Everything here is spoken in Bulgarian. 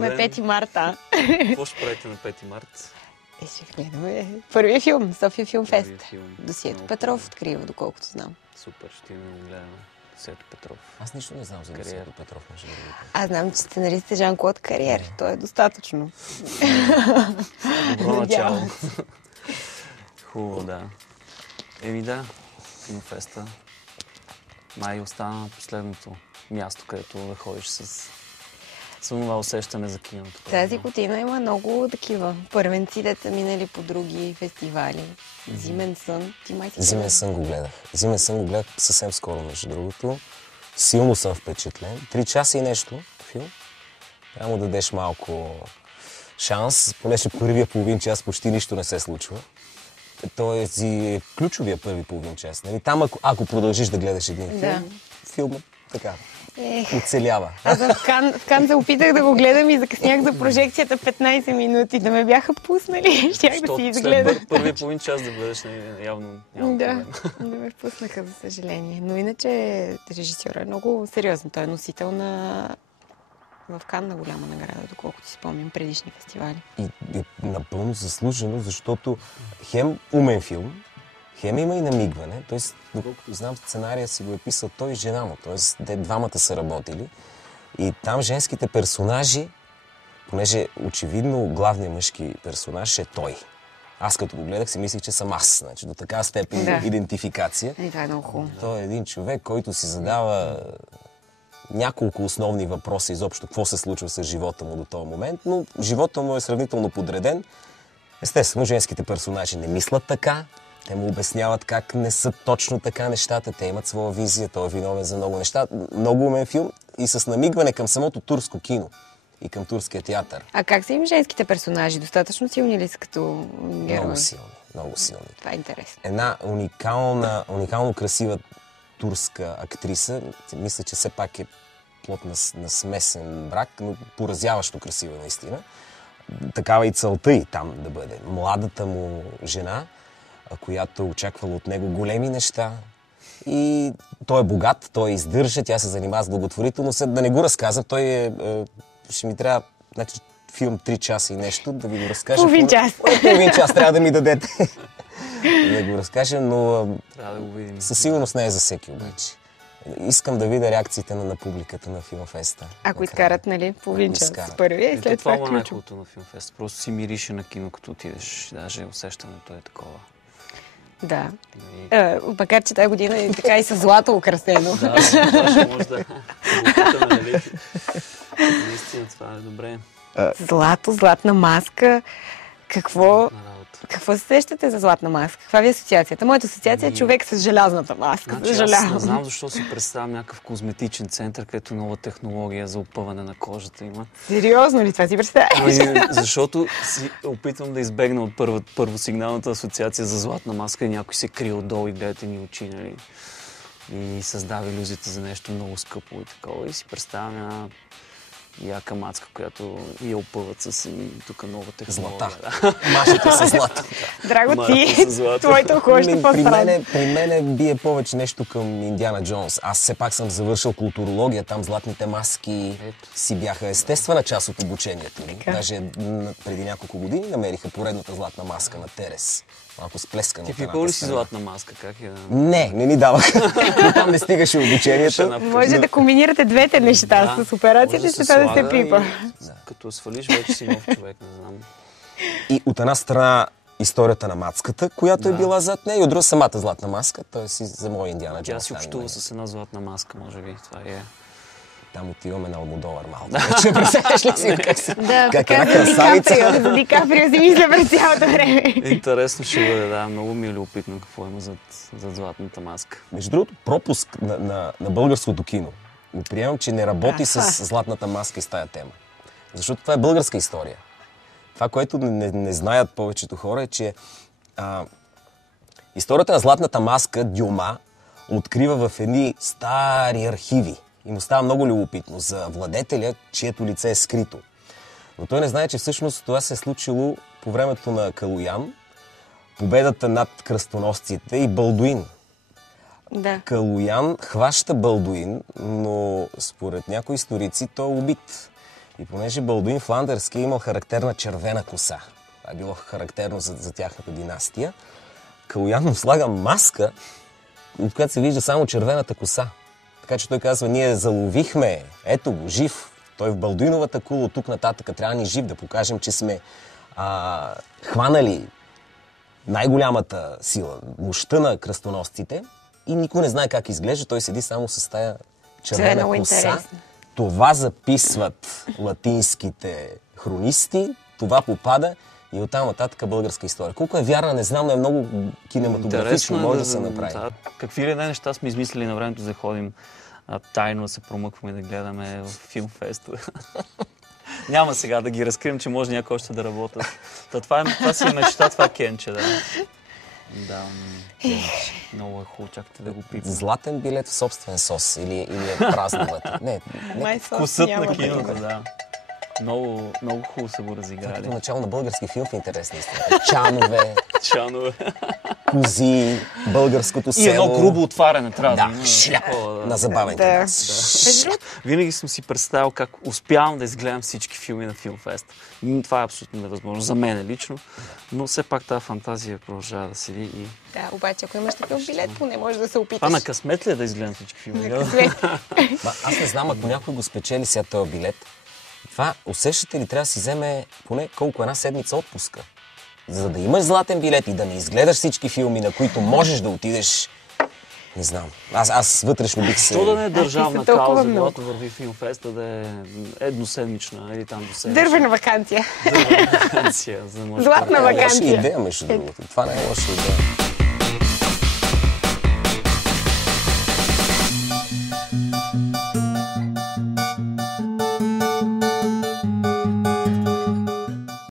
чакаме 5 марта. Какво ще правите на 5 март? Ще гледаме първия филм, София Филмфест. Филм. Досието Петров открива, доколкото знам. Супер, ще имаме го гледаме. Досието Петров. Аз нищо не знам за Досието Петров, между другото. Аз знам, че сценарист е Жан-Клод Кариер. То е достатъчно. Добро начало. Хубаво, да. Да, Филмфеста. Май остана последното място, където да ходиш с това усещане за киното. Тази година има много такива първенци, деца минали по други фестивали. Зимен сън. Зимен сън го гледах. Зимен сън го гледах съвсем скоро, между другото. Силно съм впечатлен. 3 часа и нещо филм. Трябва му дадеш малко шанс, понеже първия половин час почти нищо не се случва. Той е ключовия първи половин час. Нали? Там, ако продължиш да гледаш един филм, филмът така оцелява. Аз в Кан се опитах да го гледам и закъснях за прожекцията 15 минути. Да ме бяха пуснали, щях да си изгледам. След първия половин час да гледаш, явно няма да ме пуснаха, за съжаление. Но иначе режисьорът е много сериозен. Той е носител в Кан на голяма награда, доколкото си спомням предишни фестивали. И е напълно заслужено, защото хем умен филм, хем има и намигване. Тоест, доколкото знам, сценария си го е писал той и жена му. Тоест, те двамата са работили. И там женските персонажи, понеже очевидно главният мъжки персонаж е той. Аз като го гледах си мислих, че съм аз. Значи, до така степен идентификация. И това е много хубаво. Той е един човек, който си задава няколко основни въпроса изобщо какво се случва с живота му до този момент, но живота му е сравнително подреден. Естествено, женските персонажи не мислят така, те му обясняват как не са точно така нещата, те имат своя визия, той е виновен за много неща. Много умен филм и с намигване към самото турско кино и към турския театър. А как са им женските персонажи? Достатъчно силни ли са като герои? Много силни, много силни. Това е интересно. Една уникално красива турска актриса, мисля, че все пак е плод на смесен брак, но поразяващо красива наистина. Такава и целта и там да бъде. Младата му жена, която е очаквала от него големи неща. И той е богат, той издържа, тя се занимава с благотворителност. Да не го разказвам, ще ми трябва, значи, филм 3 часа и нещо, да ви го разкажа. Половин час. Половин час трябва да ми дадете. Да го разкажа, но трябва да го видим. Със сигурност не е за всеки обаче. Искам да видя реакциите на публиката на Филмфеста. Ако изкарат, нали, половин час с първия и след това ключово. Това е най-хубавото на Филмфест. Просто си мирише на кино, като отидеш. Даже усещането е такова. Да. Макар, че тази година е така и с злато украсено. Да, точно може да опитаме, наистина това е добре. Злато, златна маска. Какво се сещате за златна маска? Каква ви е асоциацията? Моята асоциация е човек с желязната маска. Значи, аз не знам защо си представям някакъв козметичен център, където нова технология за опъване на кожата има. Сериозно ли това си представяш? Защото си опитвам да избегна от първосигналната асоциация за златна маска и някой се крие отдолу и гледате ни очи, нали? И създава илюзията за нещо много скъпо и такова. И си представям една яка мацка, която я опъват с тук нова технология. Злата. Машите с злато. Драго ти, твоето око ще по-страни. При мен бие повече нещо към Индиана Джонс. Аз все пак съм завършил културология, там златните маски си бяха естествена част от обучението ми. Даже преди няколко години намериха поредната златна маска на Терес. Малко сплескана. Ти пипал ли си златна маска? Как е? Не ни даваха. Там не стигаше обучението. Може да комбинирате двете неща с операцията и след това да се пипа. Като свалиш, вече си нов човек, не знам. И от една страна историята на мацката, която е била зад нея, и от друга самата златна маска, т.е. за моя Индиана Джонс. Тя си общува с една златна маска, може би. Това е. Там отиваме на Алмодовар малко. Вече представяш ли си как е красавица? За Ди Каприо си мисля през цялото време. Интересно ще бъде, да. Много ми е любопитно какво има зад златната маска. Между другото, пропуск на българското кино. Го приемам, че не работи с златната маска и с тая тема. Защото това е българска история. Това, което не знаят повечето хора е, че историята на златната маска Дюма открива в едни стари архиви. И му става много любопитно за владетеля, чието лице е скрито. Но той не знае, че всъщност това се е случило по времето на Калоян, победата над кръстоносците и Балдуин. Да. Калоян хваща Балдуин, но според някои историци той е убит. И понеже Балдуин Фландърски е имал характерна червена коса, това е било характерно за тяхната династия, Калоян му слага маска, от която се вижда само червената коса. Така че той казва, ние заловихме, ето го, жив. Той в Балдуиновата кула от тук нататък трябва ни жив, да покажем, че сме хванали най-голямата сила, мощта на кръстоносците и никой не знае как изглежда. Той седи само с тая червена коса. Интересно. Това записват латинските хронисти, това попада и оттам нататък българска история. Колко е вярна, не знам, но е много кинематографично, може да се направи. Да, какви ли не неща сме измислили на времето, да ходим тайно да се промъкваме да гледаме в филмфест. Няма сега да ги разкрием, че може някой още да работят. Това си е мечта, това е Кенче, да. Да, много е хубаво, чакайте да го пипам. Златен билет в собствен сос или е празнувате? Не, вкусът на киното, да. Много хубаво са го разиграли. Като начало на български филм в интересна истина. Чанове, Чанове. кози, българското село. И едно грубо отваряне трябва да Да, има. шляп на забавен Да. канал. Винаги съм си представил как успявам да изгледам всички филми на Филмфест. Това е абсолютно невъзможно за мен лично, но все пак тази фантазия продължава да седи и... Да, обаче ако имаш такъв билет, поне можеш да се опиташ. Това на късмет ли е да изгледам всички филми? Аз не знам, ако някой го спечели сега този билет, това усещате ли трябва да си вземе поне колко една седмица отпуска? За да имаш златен билет и да не изгледаш всички филми, на които можеш да отидеш, не знам. Аз вътрешно бих се... Що да не е държавна Ти си толкова кауза, много. когато върви Филмфеста, да е едноседмична или там доседмична. Дървена ваканция. Дървена ваканция, за да може Златна да- ваканция. Лоша идея, между другото. Това не е лоша идея.